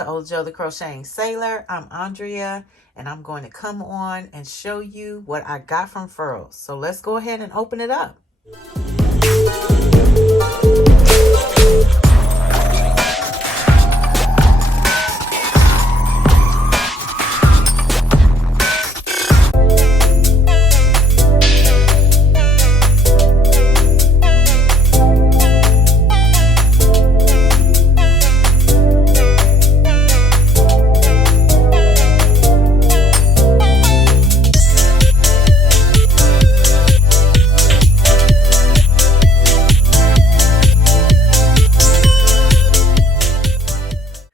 to Ojo the Crocheting Sailor. I'm Andrea, and I'm going to come on and show you what I got from Furls. So let's go ahead and open it up.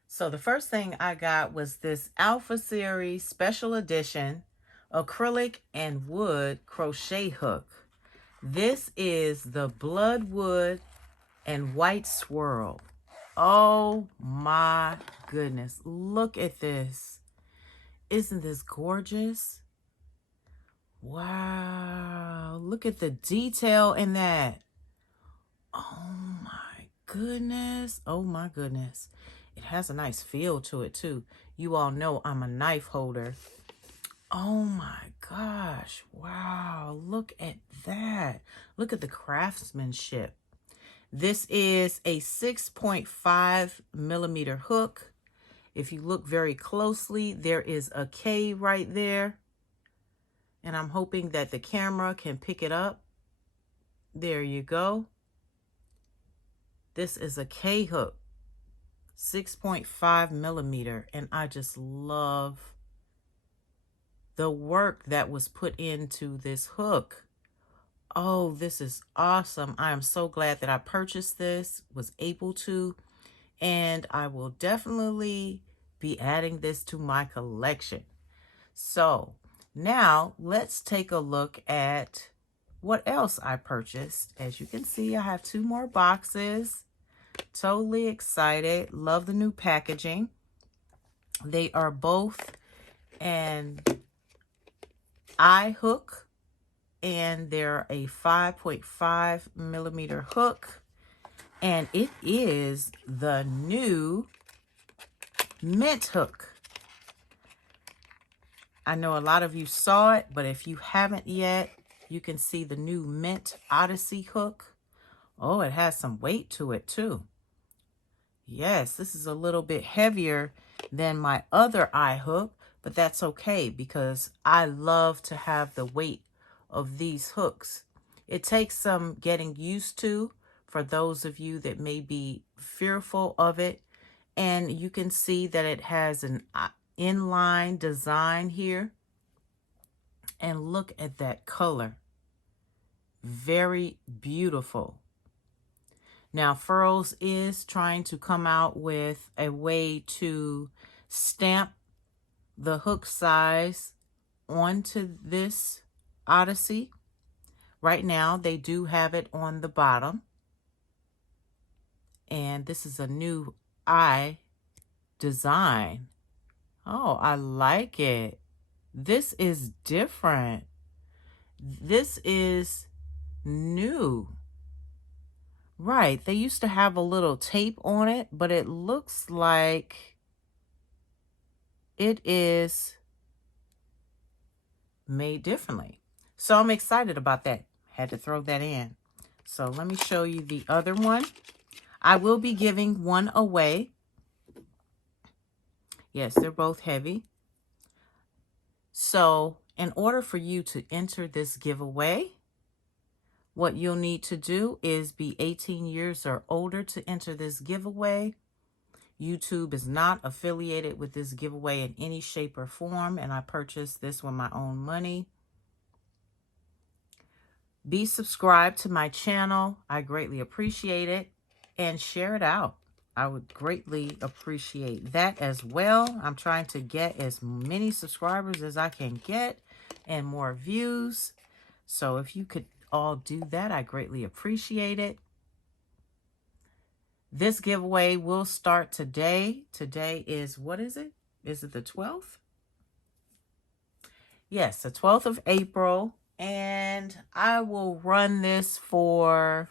So the first thing I got was this Alpha Series Special Edition acrylic and wood crochet hook. This is the Bloodwood and White Swirl. Oh my goodness, look at this. Isn't this gorgeous? Wow, look at the detail in that. Oh my goodness. Oh my goodness. It has a nice feel to it too. You all know I'm a knife holder. Oh my gosh. Wow. Look at that. Look at the craftsmanship. This is a 6.5 millimeter hook. If you look very closely, there is a K right there. And I'm hoping that the camera can pick it up. There you go. This is a K hook, 6.5 millimeter. And I just love the work that was put into this hook. Oh, this is awesome. I am so glad that I purchased this, was able to, and I will definitely be adding this to my collection. So now let's take a look at what else I purchased. As you can see, I have 2 more boxes. Totally excited. Love the new packaging. They are both an eye hook, and they're a 5.5 millimeter hook, and it is the new mint hook. I know a lot of you saw it, but if you haven't yet, you can see the new mint Odyssey hook. Oh, it has some weight to it too. Yes, this is a little bit heavier than my other eye hook, but that's okay because I love to have the weight of these hooks. It takes some getting used to for those of you that may be fearful of it. And you can see that it has an inline design here. And look at that color. Very beautiful. Now, Furls is trying to come out with a way to stamp the hook size onto this Odyssey. Right now, they do have it on the bottom. And this is a new eye design. Oh, I like it. This is different. This is new. Right, they used to have a little tape on it, but it looks like it is made differently. So I'm excited about that. Had to throw that in. So let me show you the other one. I will be giving one away. Yes, they're both heavy. So in order for you to enter this giveaway, what you'll need to do is be 18 years or older to enter this giveaway. YouTube is not affiliated with this giveaway in any shape or form, and I purchased this with my own money. Be subscribed to my channel. I greatly appreciate it. And share it out. I would greatly appreciate that as well. I'm trying to get as many subscribers as I can get and more views. So if you could all do that, I greatly appreciate it. This giveaway will start today. Today is, what is it? Is it the 12th? Yes, the 12th of April. And I will run this for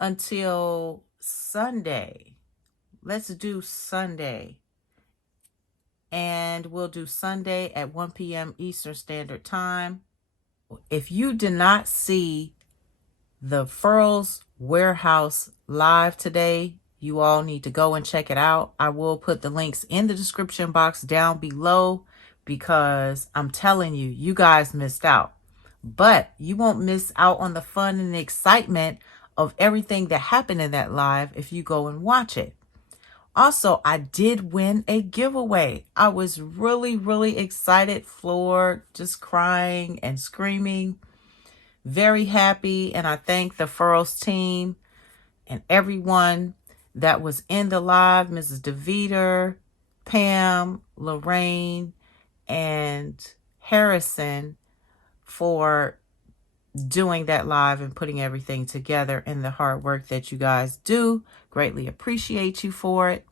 until Sunday. let's do Sunday. And we'll do Sunday at 1 p.m. Eastern Standard Time. If you did not see the Furls Warehouse live today, you all need to go and check it out. I will put the links in the description box down below because I'm telling you, you guys missed out. But you won't miss out on the fun and the excitement of everything that happened in that live if you go and watch it. Also, I did win a giveaway. I was really, really excited, floored, just crying and screaming. Very happy. And I thank the Furls team and everyone that was in the live. Mrs. DeVita, Pam, Lorraine, and Harrison for doing that live and putting everything together and the hard work that you guys do. Greatly appreciate you for it.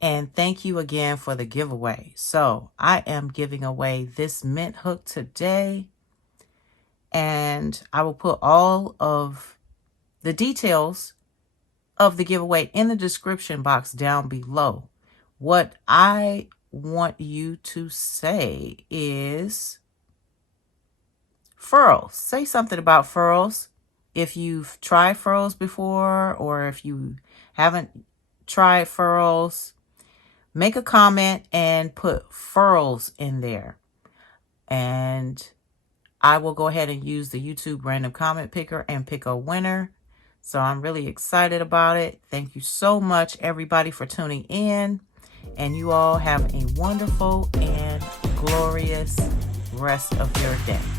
And thank you again for the giveaway. So I am giving away this mint hook today. And I will put all of the details of the giveaway in the description box down below. What I want you to say is Furls. Say something about Furls. If you've tried Furls before or if you haven't tried Furls, make a comment and put Furls in there. And I will go ahead and use the YouTube random comment picker and pick a winner. So I'm really excited about it. Thank you so much, everybody, for tuning in. And you all have a wonderful and glorious rest of your day.